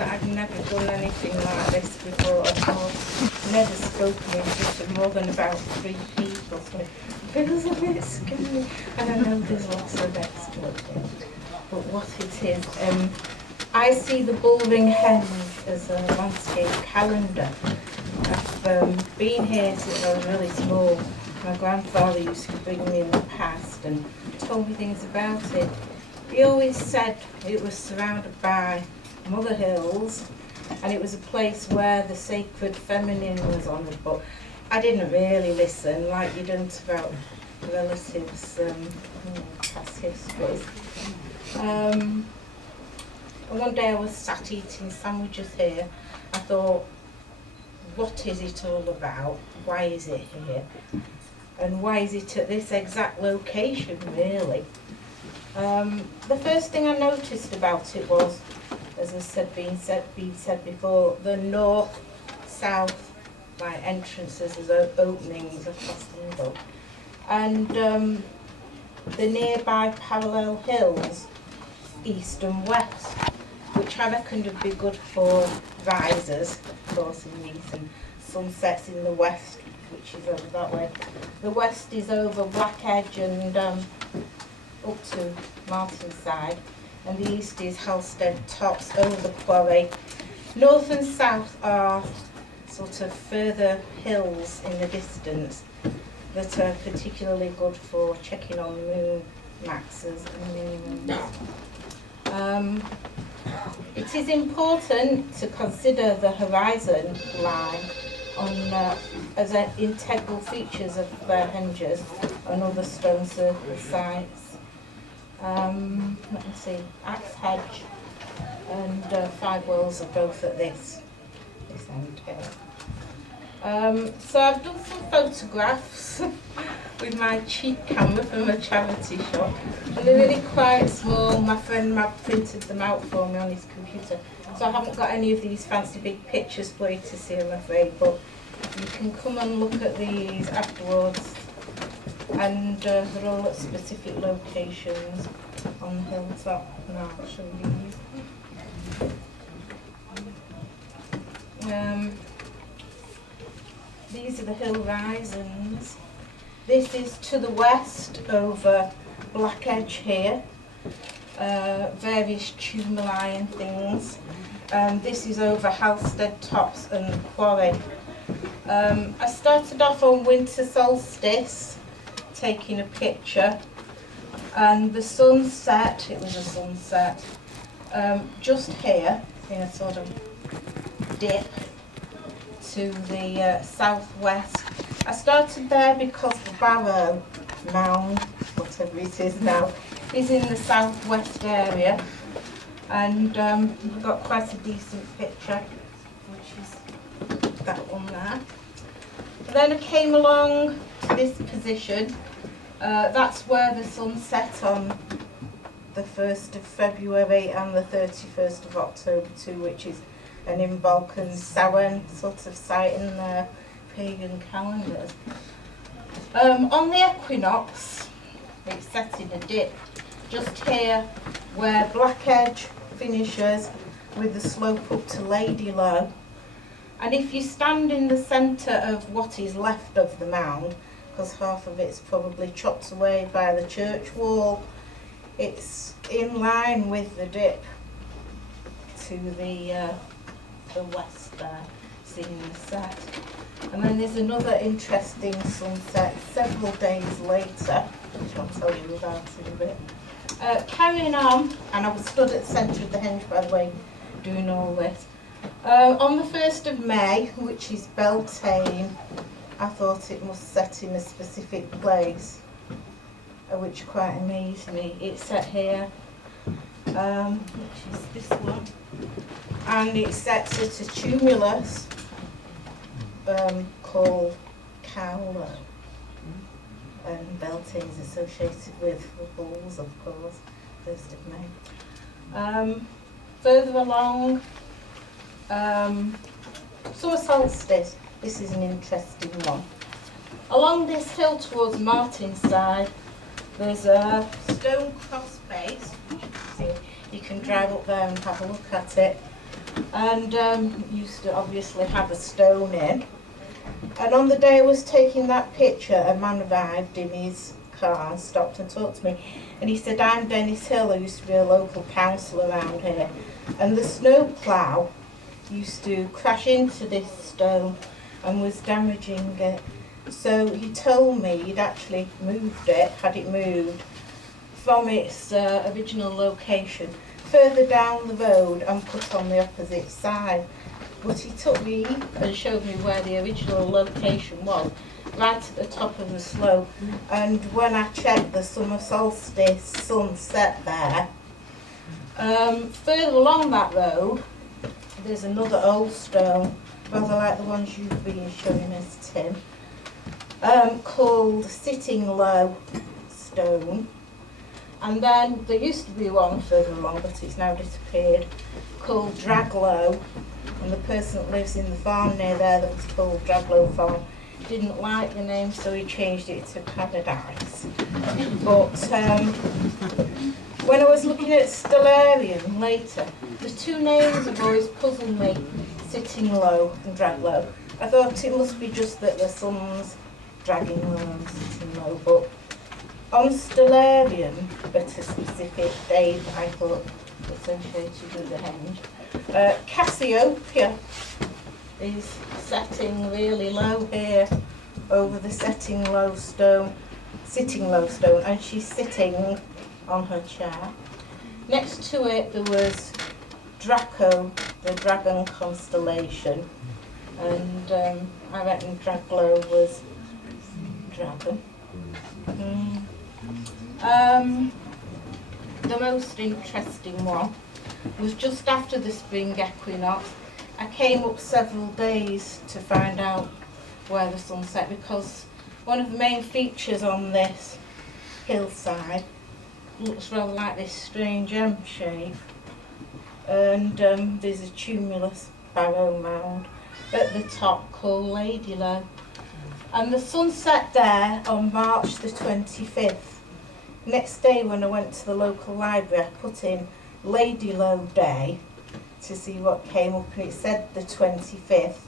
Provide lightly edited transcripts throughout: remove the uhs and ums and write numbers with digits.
that I'd never done anything like this before at all. Never spoken in front of more than about 3 people, so it feels a bit scary. And I know there's lots of exploiting, but what it is, I see the Bullring Henge as a landscape calendar. I've been here since I was really small. My grandfather used to bring me in the past and told me things about it. He always said it was surrounded by mother hills, and it was a place where the sacred feminine was honoured, but I didn't really listen like you don't about relatives' past histories. And one day I was sat eating sandwiches here. I thought, what is it all about? Why is it here? And why is it at this exact location, really? The first thing I noticed about it was, as has been said before, the north-south entrances as openings across the middle, and the nearby parallel hills, east and west, which I reckoned would be good for risers, of course, in these, and sunsets in the west, which is over that way. The west is over Black Edge and up to Martinside, and the east is Halstead Tops over the quarry. North and south are sort of further hills in the distance that are particularly good for checking on moon maxes and minimums. It is important to consider the horizon line as an integral features of henges and other stone circle sites. Let me see, Axe Hedge and Five Wells are both at this end here. So I've done some photographs with my cheap camera from a charity shop, and they're really quite small. My friend Matt printed them out for me on his computer, so I haven't got any of these fancy big pictures for you to see, I'm afraid, but you can come and look at these afterwards, and they're all at specific locations on the hilltop. Now I'll show you these. These are the hill risings. This is to the west over Black Edge here, various tumuli and things. This is over Halstead Tops and Quarry. I started off on winter solstice, taking a picture, and the sunset, it was a sunset, just here in a sort of dip to the southwest. I started there because the Barrow Mound, whatever it is now, is in the southwest area, and I've got quite a decent picture, which is that one there. And then I came along to this position. That's where the sun set on the 1st of February and the 31st of October too, which is an in Balkan Samhain sort of site in the pagan calendars. On the equinox, it's set in a dip, just here where Black Edge finishes with the slope up to Lady Low. And if you stand in the centre of what is left of the mound, because half of it's probably chopped away by the church wall, it's in line with the dip to the west there, seeing the set. And then there's another interesting sunset several days later, which I'll tell you about in a bit. Carrying on, and I was stood at the centre of the henge, by the way, doing all this. On the 1st of May, which is Beltane, I thought it must set in a specific place, which quite amazed me. It's set here, which is this one, and it sets at a tumulus called Cowler, and Beltane is associated with the bulls, of course, 1st of May. Further along, summer solstice. This is an interesting one. Along this hill towards Martinside, there's a stone cross base. You can drive up there and have a look at it. and used to obviously have a stone in. And on the day I was taking that picture, a man arrived in his car and stopped and talked to me. And he said, I'm Dennis Hill, I used to be a local councillor around here. And the snow plough used to crash into this stone and was damaging it. So he told me he'd actually moved it, had it moved from its original location further down the road and put on the opposite side. But he took me and showed me where the original location was, right at the top of the slope. And when I checked the summer solstice sunset there, further along that road, there's another old stone, rather like the ones you've been showing us, Tim, called Sitting Low Stone. And then there used to be one further along, but it's now disappeared, called Draglow. And the person that lives in the farm near there that was called Draglow Farm didn't like the name, so he changed it to Paradise. But when I was looking at Stellarium later, the two names have always puzzled me, Sitting Low and Draglow. I thought it must be just that the sun's dragging low and sitting low, but on Stellarium, at a specific date, I thought associated with the henge, Cassiopeia is setting really low here over the sitting low stone, and she's sitting on her chair. Next to it there was Draco, the dragon constellation, and I reckon Draglow was dragon. The most interesting one was just after the spring equinox. I came up several days to find out where the sun set, because one of the main features on this hillside looks rather like this strange M shape, and there's a tumulus barrow mound at the top called Lady Low. And the sun set there on March the 25th. Next day when I went to the local library, I put in Lady Low Day to see what came up, and it said the 25th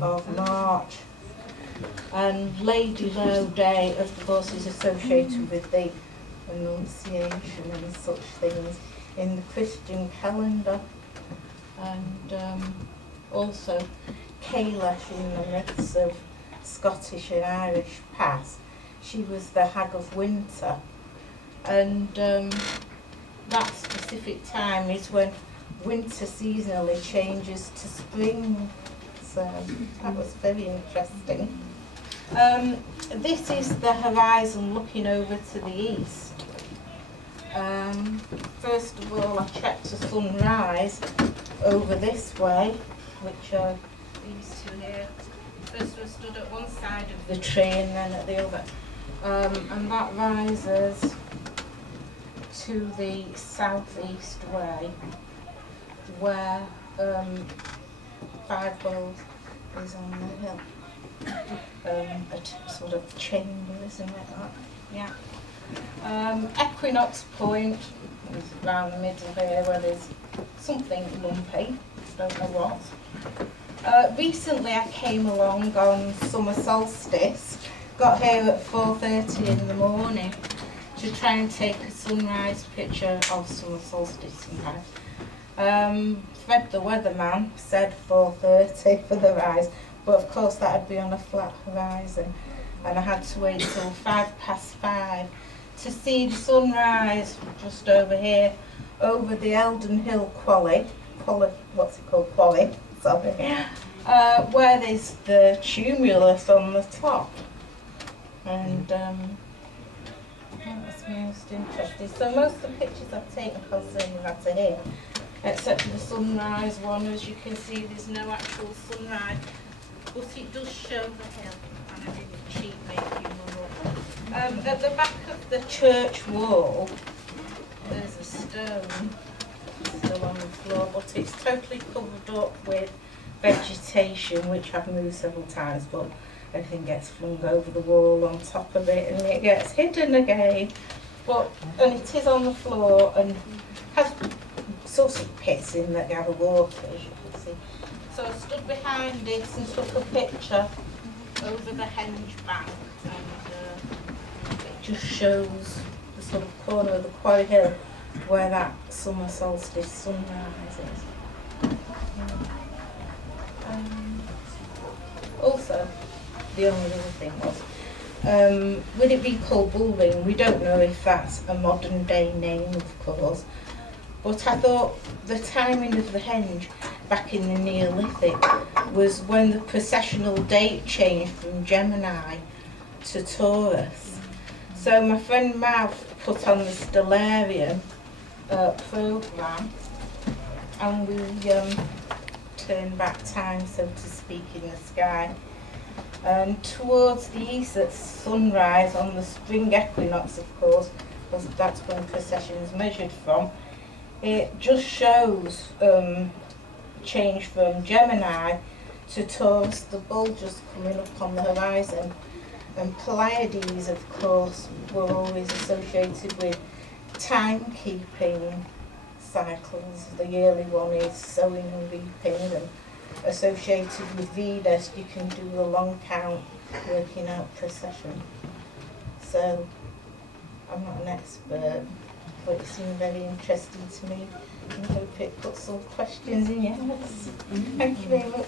of March. And Lady Low Day, of course, is associated with the Annunciation and such things in the Christian calendar. And also Kailash in the myths of Scottish and Irish past. She was the Hag of Winter. And that specific time is when winter seasonally changes to spring. So that was very interesting. This is the horizon looking over to the east. First of all, I checked the sunrise over this way, which are these two here. First one stood at one side of the tree and then at the other. And that rises to the southeast way, where Five Bowls is on the hill. A sort of chamber, isn't it? Yeah. Equinox Point is around the middle here, where there's something lumpy, don't know what. Recently I came along on summer solstice, got here at 4:30 in the morning to try and take a sunrise picture of summer solstice sunrise. Fred the weatherman said 4:30 for the rise, but of course that would be on a flat horizon, and I had to wait till 5:05 to see the sunrise just over here, over the Eldon Hill Quarry, sorry, where there's the tumulus on the top. And that was most interesting. So most of the pictures I've taken concerning that are here, except for the sunrise one. As you can see, there's no actual sunrise, but it does show the hill, and I didn't cheat making them up. At the back of the church wall, there's a stone still on the floor, but it's totally covered up with vegetation, which I've moved several times, but everything gets flung over the wall on top of it and it gets hidden again. And it is on the floor and has sort of pits in that gather water, as you can see. So I stood behind it and took a picture over the henge bank, and it just shows the sort of corner of the quarry hill where that summer solstice sunrise is. Also, the only other thing was, would it be called Bullring? We don't know if that's a modern day name, of course, but I thought the timing of the henge back in the Neolithic was when the processional date changed from Gemini to Taurus. So my friend Mav put on the Stellarium programme, and we turned back time, so to speak, in the sky. And towards the east at sunrise on the spring equinox, of course, because that's when precession is measured from, it just shows change from Gemini to Taurus, the bull just coming up on the horizon. And Pleiades, of course, were always associated with timekeeping cycles. The yearly one is sowing and reaping, and associated with Venus, you can do the long count, working out precession. So, I'm not an expert, but it seemed very interesting to me, and I hope it puts some questions in your heads. Thank you very much.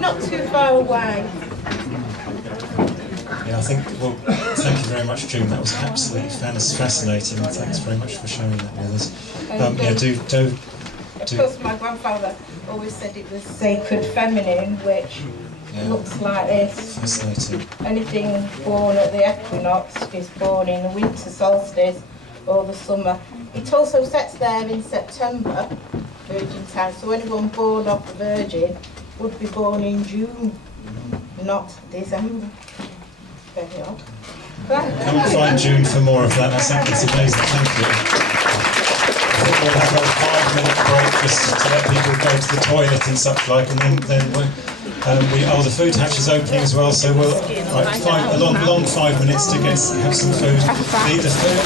Not too far away. Yeah, I think, well, thank you very much, June. That was absolutely fascinating. Thanks very much for sharing that with us. Of course, my grandfather always said it was sacred feminine, which looks like this. Fascinating. Anything born at the equinox is born in the winter solstice or the summer. It also sets there in September, Virgin time, so anyone born of the Virgin would be born in June, not December. Very odd. Come and find June for more of that. That's amazing. Thank you. I think we'll have a 5-minute break just to let people go to the toilet and such like, and then the food hatch is opening as well, so we'll a long 5 minutes to have some food. The food